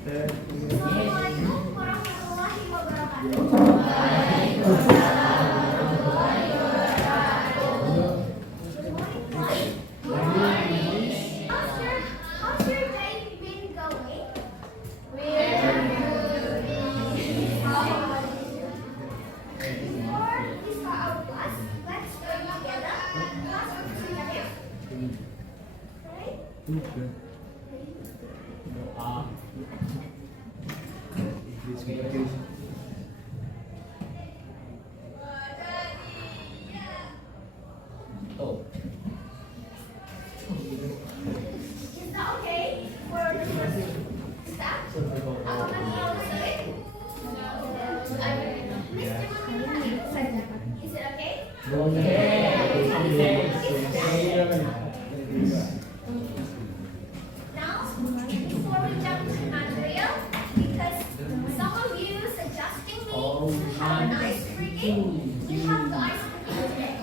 Assalamualaikum warahmatullahi wabarakatuh. How's your day been going? Before we start our class, let's join together. Class representative. Right? Is that okay for the first step? Apakah dia sulit? Is it okay? Now, before we jump to Andrea, because some of you suggesting me to have an ice breaking, we have the ice breaking today.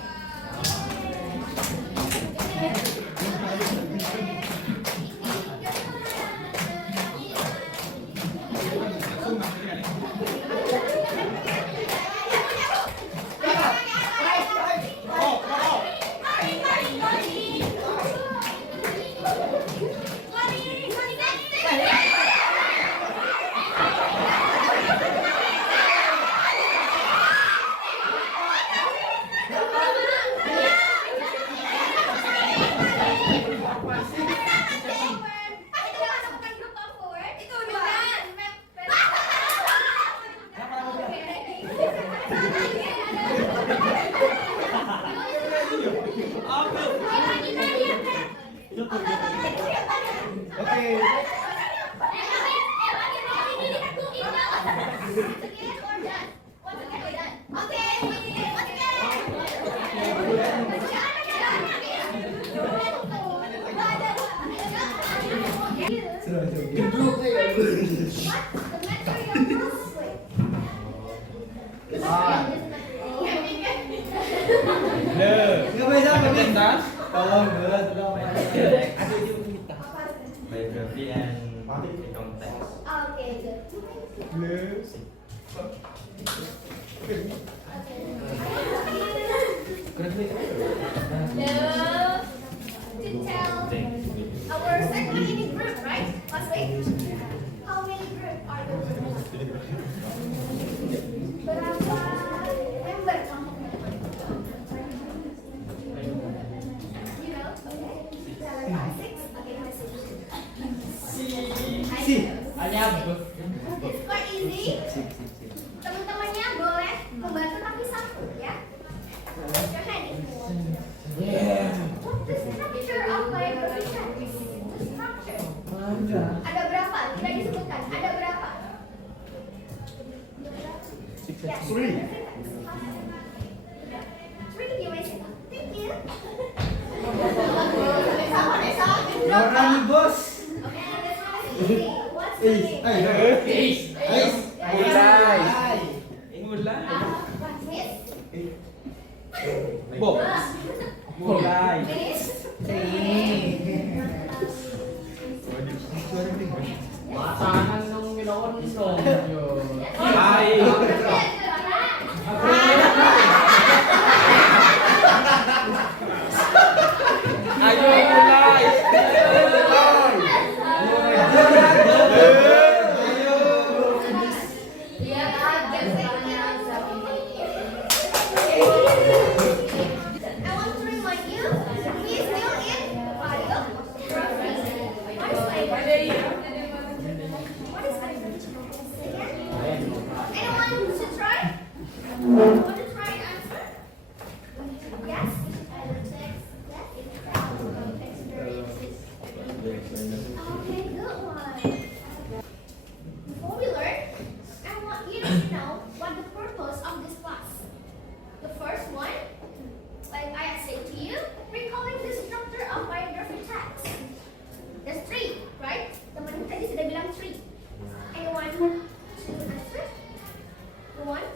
Biography and context. Okay, good. Love to tell our second group, right? Last week. How many groups are there? Berapa member? You know, okay. Six. Okay, let's see. It's quite easy. Teman-temannya boleh membantu tapi satu ya. Raise your hand. What the structure of biography text? The structure. Ada berapa? Tidak disebutkan. Ada berapa? Yes. Three. You may say. Thank you. Orang bos. Okay, this one is easy. What's the name? Mulai. What's this? Mulai. This? Pasangan nung ginawan dong. Hai. Ayo mulai. I want to remind you, he is still in biography. What is biography? What is biography? Again? Anyone should try? Want to try and answer? Yes? Okay, good one. Before we learn, I want you to know what the purpose of this class. The first one, like I said to you, recalling the structure of biography text. There's three, right? Teman tadi sudah bilang three. Anyone to answer? The one?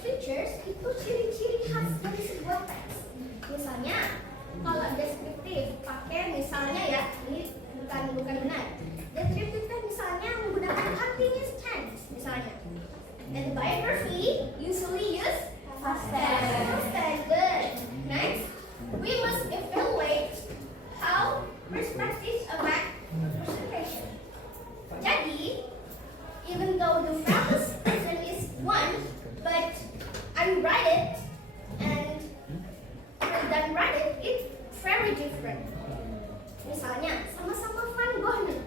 features itu ciri-ciri khas dari sebuah teks. Misalnya, kalau deskriptif pakai misalnya ya, ini bukan benar. Deskriptif kan misalnya menggunakan continuous tense misalnya. And biography usually use past tense. Past tense, good. Next, we must evaluate how perspectives affect presentation. Jadi, even though the first person is one, but I write it and then write it, it's very different. Misalnya, sama-sama Van Gogh nih,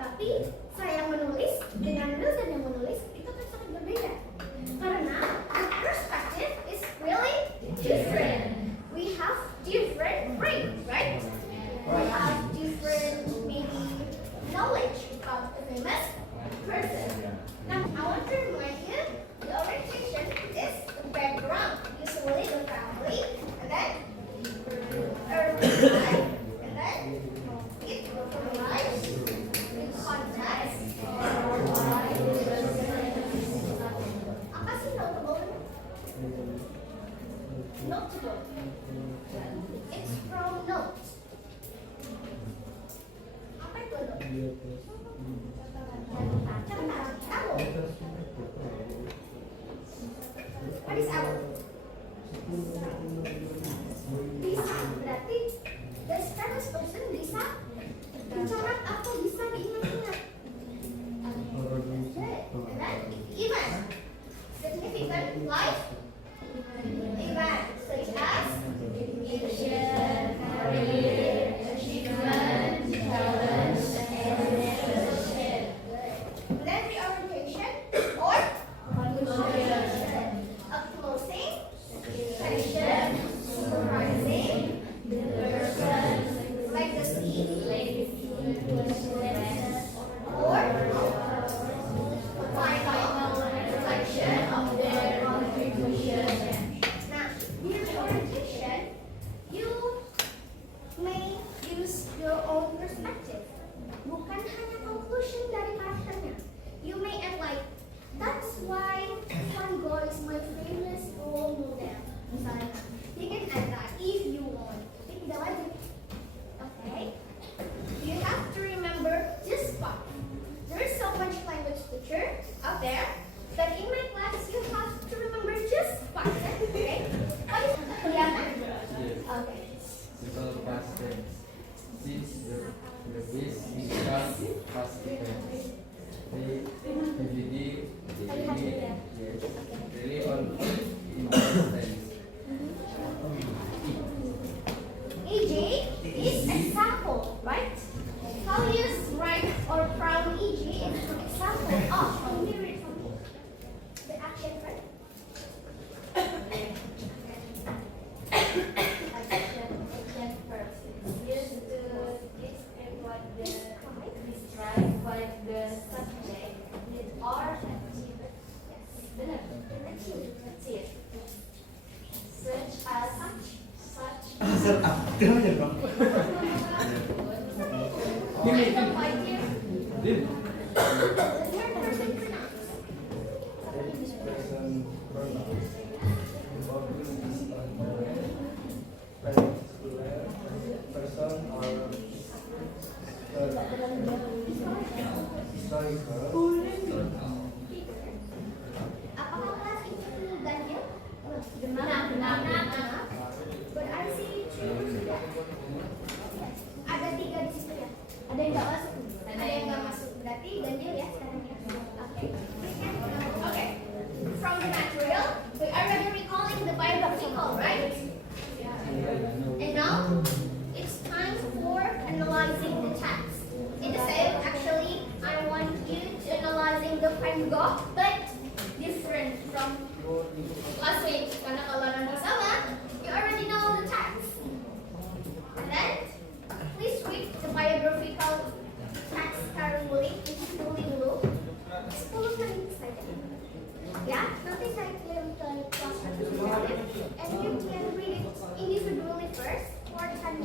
tapi saya yang menulis dengan Wildan yang menulis itu kan sangat berbeda. Karena the perspective is really different. We have different brains, right? We have different maybe knowledge about a famous person. Now, I want to remind you, the orientation is the background, usually the family, and then life, and then it provides the context. Apa sih notable? Notable. It's from notes. Apa itu note? Apple. What is apple? Bisa, berarti the famous person bisa mencoret atau bisa diingat-ingat. And then event, significant life event such as education, career, achievement, talent, and relationship. Then reorientation or conclusion, a closing, section, summarizing, the person, legacy, or final reflection of their contribution. Nah, di reorientation, you may use your own perspective. Bukan hanya conclusion dari karakternya. You may add like, that's why Van Gogh is my famous role model. Misalnya, you can add that if you want. Tapi tidak wajib. Okay? You have to remember this part. There is so much language teacher out there, but in my class you have to remember just part. Okay? What is kelihatan? Okay. Simple past tense. Since the base is past tense. DVD, yes, really on in past tense. EJ is example, right? How you write or proud EJ is an example of here example. The action verb. Action verb. Used to describe what the subject did or achieved. Yes, benar. Achieve. Such as such. Apakah kelas itu ganjil? Benar. Berarti ada 3 di situ ya. Ada yang nggak masuk. Ada yang nggak masuk. Berarti ganjil ya sekarang ya. Oke. Okay. From the material, we are already recalling the biographical, right? And now it's time for analyzing the text. In the same, actually, I want you to analyzing the Van Gogh, but different from last week. Karena kalau nanti sama, you already know the text. And then, please read the biographical text carefully. Tulis dulu 10 menit saja. Ya, nanti saya kirim ke kelas and you can read it individually first for 10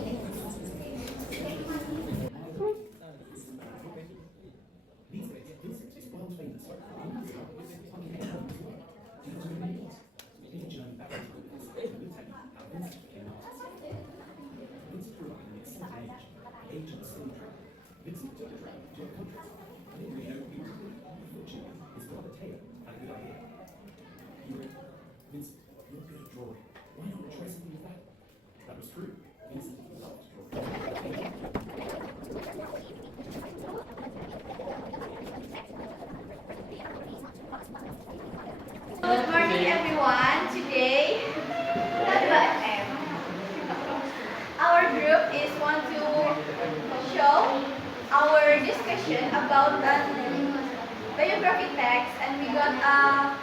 presentation about biography text, and we got a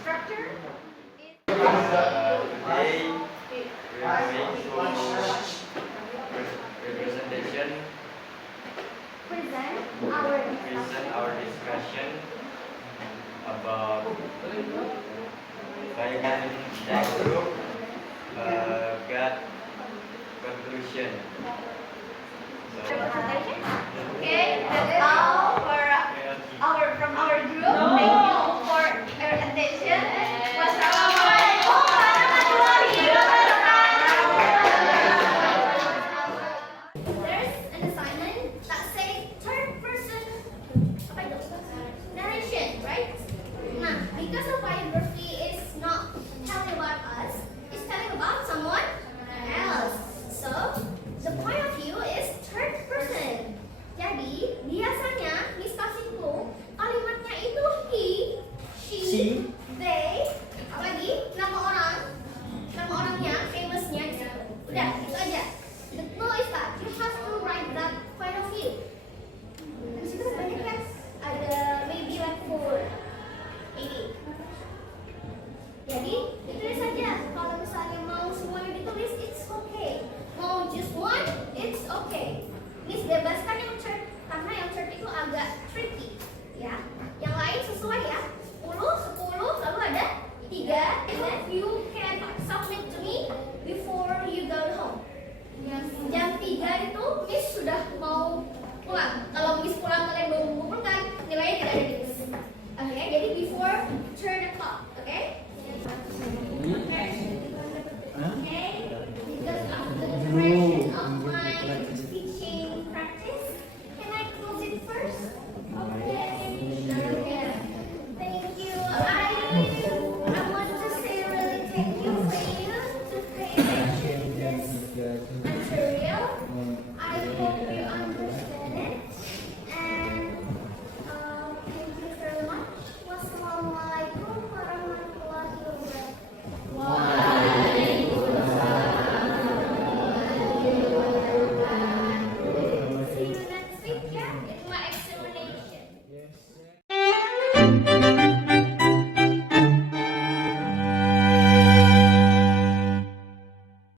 structure. Today we are going to presentation present our discussion about biography text group got conclusion. So Okay, that's all.